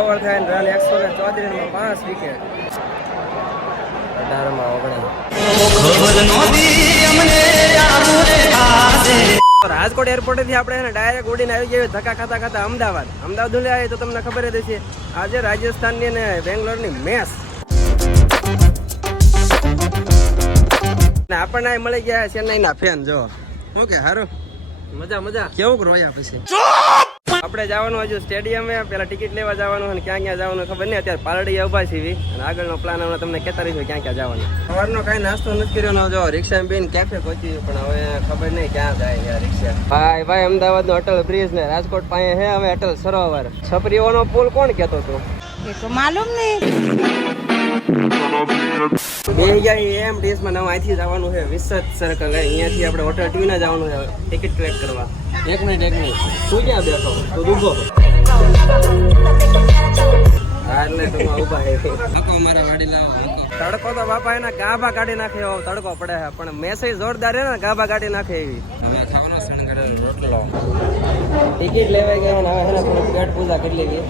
Over થાય run એકસો ને ચોત્રીસમાં પાંચ વિકેટ. અઢારમાં ઓગણીસ રાજકોટ એરપોર્ટથી આપણે ડાયરેક્ટ ઉડીને આવી ગયા ધક્કા ખાતા ખાતા અમદાવાદ. અમદાવાદ ઉલે આવી તો તમને ખબર જ છે આજે રાજસ્થાનની અને બેંગ્લોરની મેચ. આપણને મળી ગયા ચેન્નાઈના ફેન જો. શું કે હારું. મજા મજા. કેવું રોયા પછી? આપણે જવાનું હજુ સ્ટેડિયમે પેલા ટિકિટ લેવા જવાનું અને ક્યાં ક્યાં જવાનું ખબર નહીં. અત્યારે પાલડી ઊભા છીએ અને આગળનો પ્લાન હમણાં તમને કહેતા રહીશું ક્યાં ક્યાં જવાનું. સવારનો કાંઈ નાસ્તો નથી કર્યો ન જો રિક્ષા બેન કેફે પહોંચી પણ હવે ખબર નહીં ક્યાં જાય રિક્ષા. ભાઈ ભાઈ અમદાવાદનો અટલ બ્રિજ ને રાજકોટ પાસે હે હવે અટલ સરોવર. છપરીઓનો પુલ કોણ કહેતો હતો? માલુમ નહીં. બે ગયા એમ ડીએસમાં નવા અહીંથી જવાનું છે. વિસત સર્કલ અહીંયાથી આપણે હોટલ ટ્યુના જવાનું છે. ટિકિટ કલેક્ટ કરવા. એક મિનિટ એક મિનિટ. તું ક્યાં બેઠો? તું ઊભો હા એટલે તમે ઊભા હે તડકો તો બાપા એના ગાભા કાઢી નાખે એવો તડકો પડે છે. પણ મેસેજ જોરદાર છે ને ગાભા કાઢી નાખે એવી. ટિકિટ લેવાઈ ગયો ને હવે એને પેટ પૂજા કરી લેવી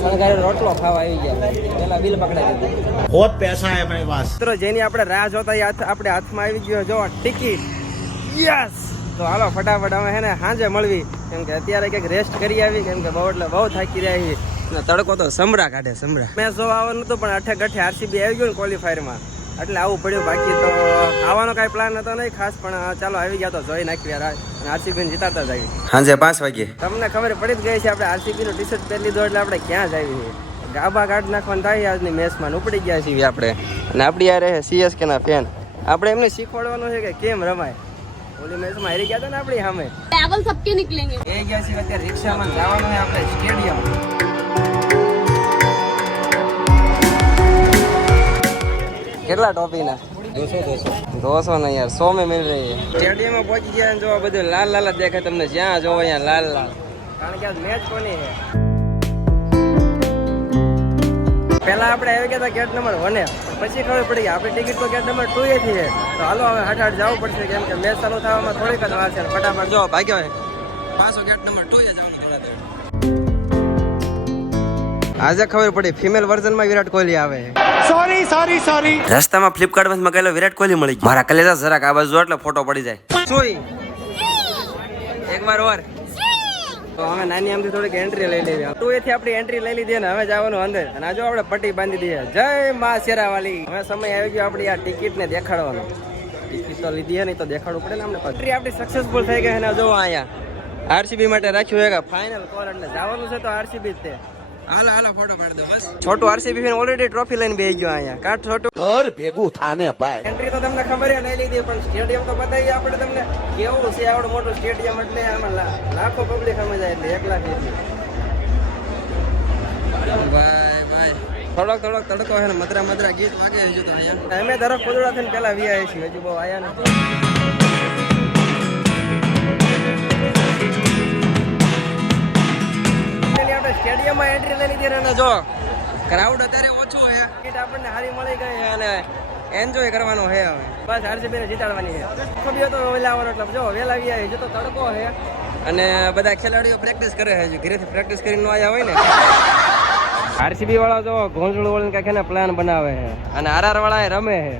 શણગારે રોટલો ખાવા આવી ગયા. પેલા બિલ પકડાઈ દીધું. પૈસા હે મિત્રો જેની આપણે રાહ જોતા આપણે હાથમાં આવી ગયો જો ટિકિટ. યસ તો હાલો ફટાફટ અમે હેને સાંજે મળવી. કેમ કે અત્યારે કંઈક રેસ્ટ કરી આવી કેમ કે બહુ એટલે બહુ થાકી રહ્યા છીએ. તડકો તો સમરા કાઢે સમરા મેં જોવા આવવાનું હતું પણ અઠે ગઠે આરસીબી આવી ગયું ને ક્વોલિફાયરમાં એટલે આવું પડ્યું. બાકી તો આવવાનો કાંઈ પ્લાન હતો નહીં ખાસ પણ ચાલો આવી ગયા તો જોઈ નાખી યાર અને આરસીબી ને જીતાડતા જ સાંજે પાંચ વાગે તમને ખબર પડી જ ગઈ છે આપણે આરસીબી નું ટી શર્ટ પહેરી લીધું એટલે આપણે ક્યાં જ આવી ગાબા કાઢ નાખવાનું થાય આજની મેચમાં ઉપડી ગયા છીએ આપણે. અને આપણી યાર સીએસકે ના ફેન આપણે એમને શીખવાડવાનું છે કે કેમ રમાય. ઓલી મેચમાં હારી ગયા હતા ને આપણી સામે. રિક્ષામાં જવાનું આપણે સ્ટેડિયમ. કેટલા ટોપી ના દોસો. ને યાર સો મેં મિલ રહી. સ્ટેડિયમમાં પહોંચી ગયા જોવા બધું લાલ લાલ જ દેખાય તમને. જ્યાં જોવો અહીંયા લાલ લાલ. કારણ કે મેચ કોની છે? પહેલા આપણે આવી ગયા ગેટ નંબર વને પછી ખબર પડી આપણે ટિકિટ તો ગેટ નંબર ટુ એ થી છે. તો હાલો હવે હાટ હાટ જવું પડશે કેમ કે મેચ ચાલુ થવામાં થોડીક જ વાર છે. ફટાફટ જો ભાગ્યો પાછો ગેટ નંબર ટુ એ જવાનું. આજે ખબર પડી ફિમેલ વર્ઝનમાં વિરાટ કોહલી આવે સોરી સોરી સોરી રસ્તામાં ફ્લિપકાર્ટમાંથી મગાવેલો વિરાટ કોહલી મળી ગયો. મારા કલેજા જરાક આ બાજુ એટલે ફોટો પડી જાય. એક વાર ઓર. તો અમે નાની આમથી થોડીક એન્ટ્રી લઈ લેવી. તું એથી આપણી એન્ટ્રી લઈ લીધી ને હવે જવાનું અંદર. અને આજો આપણે પટ્ટી બાંધી દઈએ જય મા શેરાવાલી. હવે સમય આવી ગયો આપણી આ ટિકિટ ને દેખાડવાનો. ટિકિટ તો લીધી નહીં તો દેખાડવું પડે ને અમને પટ્ટી આપણી સક્સેસફુલ થઈ ગઈ ને જો અહીંયા. આરસીબી માટે રાખ્યું એક ફાઇનલ કોલ એટલે જવાનું છે તો આરસીબી જ તે. હાલો આરસીબી ઓલરેડી ટ્રોફી લઈને બેહી ગયો અહીંયા. કા છોટું? ઘર ભેગું થાને ભાઈ. એન્ટ્રી તો તમને ખબર લઈ લીધી પણ સ્ટેડિયમ તો બતાવી આપણે તમને. કેવું છે આવડું મોટું સ્ટેડિયમ એટલે આમાં લાખો પબ્લિક અમે જાય એટલે એકલા લાખ ભાઈ ભાઈ. થોડોક થોડોક તડકો છે ને મધરા મધરા ગીત વાગે હજુ તો અહીંયા. અમે તરફ કુદરા થઈને પેલા વી આવી હજુ બહુ આયા નથી. જો ક્રાઉડ અત્યારે ઓછું છે. ટિકિટ આપણને સારી મળી ગઈ છે અને એન્જોય કરવાનો છે હવે. બસ આરસીબી ને જીતાડવાની છે. ખબર તો વહેલા આવવાનો એટલે જો વહેલા આવી હજુ તો તડકો છે. અને બધા ખેલાડીઓ પ્રેક્ટિસ કરે છે ઘરેથી પ્રેક્ટિસ કરીને આવ્યા હોય ને. આરસીબી વાળા જો ઘોંસળું વળીને કાંઈક એને પ્લાન બનાવે છે. અને આરઆર વાળા એ રમે છે.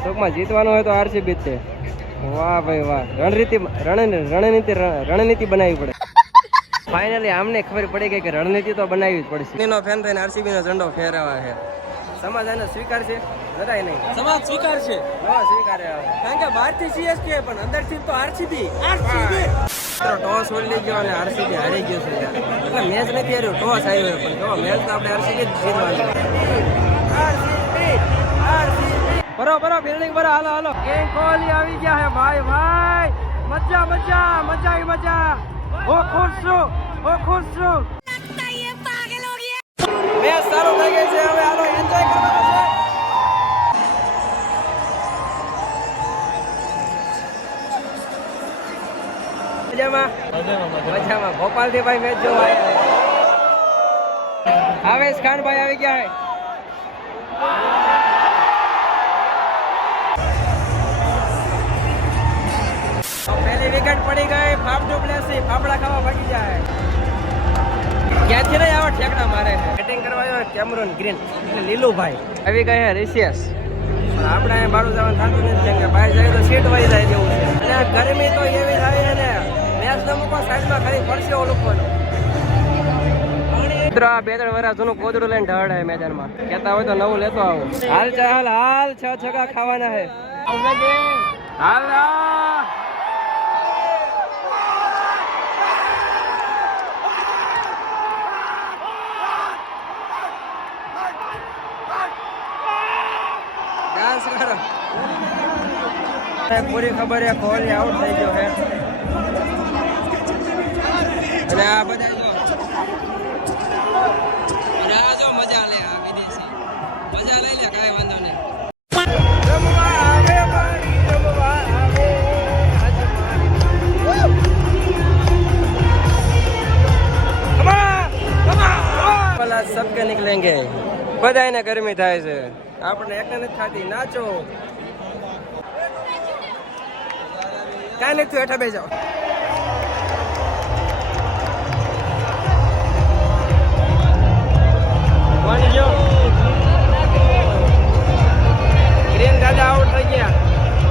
ટૂંકમાં જીતવાનું હોય તો આરસીબી જ છે. વાહ ભાઈ વાહ. રણનીતિ રણનીતિ રણનીતિ બનાવવી પડે. ફાઇનલી આમને ખબર પડી ગઈ કે રણનીતિ તો બનાવવી જ પડશે. એનો ફેન થઈને આરસીબી નો ઝંડો ફેરવા છે. સમાજ આને સ્વીકાર છે? જરાય નહીં. સમાજ સ્વીકાર છે. હા સ્વીકારે કારણ કે બહારથી સીએસકે પણ અંદરથી તો આરસીબી આરસીબી ટોસ ઓલી ગયો અને આરસીબી હારી ગયો છે. એટલે મેચ નથી હાર્યો ટોસ આવ્યો પણ જો મેચ તો આપણે આરસીબી જ જીતવાની. આરસીબી આરસીબી બરો બરો બિલ્ડિંગ બરો હાલો હાલો. કિંગ કોહલી આવી ગયા હે ભાઈ ભાઈ. મજા મજા મજા આવી મજા. હો ખુશ છું. હું ખુશ છું મેચ સારું થઈ ગઈ છે હવે હાલો એન્જોય કરવાનું છે. મજામાં? મજામાં ભોપાલ ભાઈ મેચ જોવા આવ્યા આવેશ ખાન ભાઈ આવી ગયા હે પહેલી વિકેટ પડી ગઈ ફાફડું પ્લેસી ફાફડા ખાવા ભાગી જાય ક્યાંથી નહીં આવા ઠેકડા મારે? છે બેટિંગ કરવા આવ્યો કેમરોન ગ્રીન એટલે લીલુભાઈ. આવી ગયા રિસિયસ આપણે અહીંયા બાળું જવાનું થતું નથી કેમ કે બહાર જાય તો સીટ વહી જાય જેવું છે. અને ગરમી તો એવી થાય ને મેચ ન મૂકો સાઈડમાં ખાલી પડશે ઓલું મિત્રો આ બે ત્રણ વર્ષ જૂનું કોદડું લઈને ઢળે મેદાનમાં. કહેતા હોય તો નવું લેતો આવું. હાલ ચાલ હાલ છ છગા ખાવાના હે હાલ આ. ડાન્સ કરો પૂરી ખબર એ કોહલી આઉટ થઈ ગયો છે એટલે આ બધા જો. મજા લે, આ વિદેશી. મજા લે, કાંઈ વાંધો નહીં. સબકે નીકળેંગે. બધાને ગરમી થાય છે. આપણે એક નથી થતી, નાચો. કાંઈ નથી થયું, હેઠા બે જાઓ. ગ્રીન દાદા આઉટ થઈ ગયા.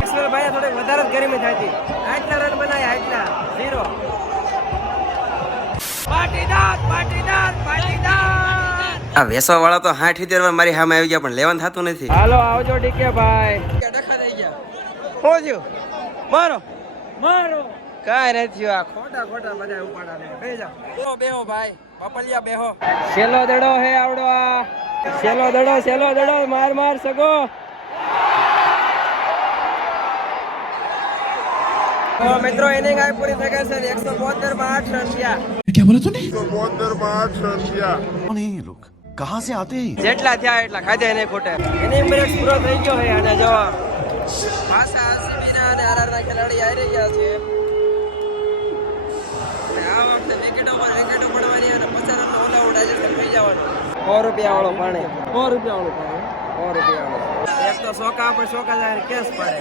ઈશ્વર ભાઈ થોડીક વધારે જ ગરમી થાય હતી. આટલા રન બનાવ્યા આટલા. ઝીરો પાટીદાર પાટીદાર પાટીદાર આ વેસવા વાળા તો હાઠ ઇતેર વાર મારી સામે આવી ગયા પણ લેવાનું થતું નથી. હાલો આવજો ડીકે ભાઈ. ડખા થઈ ગયા. શું મારો. મારો કાંઈ નથી થયું આ ખોટા ખોટા બધા ઉપાડા લે બે જાઓ બેહો બેહો ભાઈ બાપલિયા બેહો સેલો દડો હે આવડો આ સેલો દડો સેલો દડો માર માર સગો તો મિત્રો ઇનિંગ આઈ પૂરી થઈ ગઈ છે એકસો બોતેર માં આઠ રન થયા नहीं ये लोग कहाँ से आते हैं જેટલા થયા એટલા ખાધે નહીં ખોટે ઇનિંગ બ્રેક પૂરો થઈ ગયો છે અને જો પાછા અને ખેલાડી આવી રહ્યા છે. આ વખતે વિકેટો વિકેટો પડવાની અને પચાસ રન ઓલ આજે થઈ જવાનું. સો રૂપિયા વાળો પાણી. સો રૂપિયા વાળું પાણી. સો રૂપિયા વાળું. એક તો સોકા પર સોકા જાય કેસ પડે.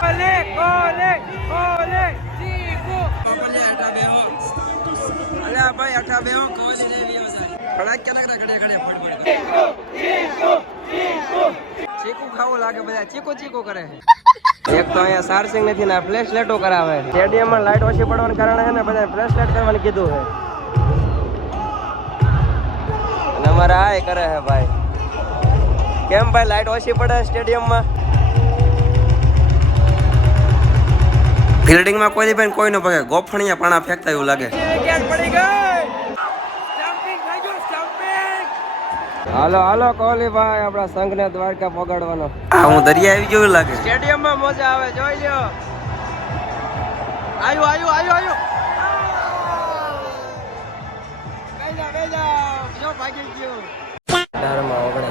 કોલે કોલે કોલે. ભાઈ અટા બેહો કોલી ને વિયો જાય ફડાક કે નકરા ઘડે ઘડે ફડ ચીકુ ખાવું લાગે બધા, ચીકુ ચીકુ કરે. એક તો અહીંયા સારસિંગ નથી ને ફ્લેશ લાઇટો કરાવે સ્ટેડિયમમાં લાઇટ ઓછી પડવાના કારણે છે ને બધા ફ્લેશ લાઇટ કરવાનું કીધું છે. અને આય આ કરે છે ભાઈ. કેમ ભાઈ લાઇટ ઓછી પડે સ્ટેડિયમમાં? ફિલ્ડિંગમાં કોઈ પણ કોઈ ન પગે ગોફણિયા પાણા ફેંકતા એવું લાગે. હાલો હાલો કોહલી ભાઈ આપણા સંઘને દ્વારકા પગાડવાનો. આ હું દરિયા આવી ગયો લાગે. સ્ટેડિયમમાં મજા આવે જોઈ લ્યો. આયુ આયુ આયુ આયુ. બેજા બેજા. જો ભાગી ગયો. ડરમાં ઓગણે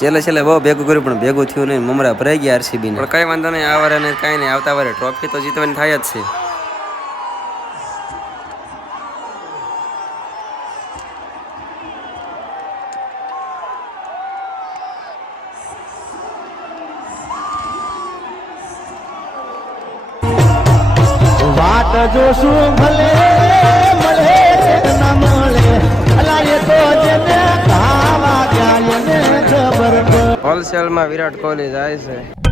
છેલ્લે છેલ્લે બહુ ભેગું કર્યું પણ ભેગું થયું નહીં. મમરા ભરાઈ ગયા આરસીબી પણ કઈ વાંધો નહીં આ વારે ને કઈ નહીં. આવતા વારે ટ્રોફી તો જીતવાની થાય જ છે. વાટ જોશું ભલે હોલસેલમાં વિરાટ કોહલી જાય છે.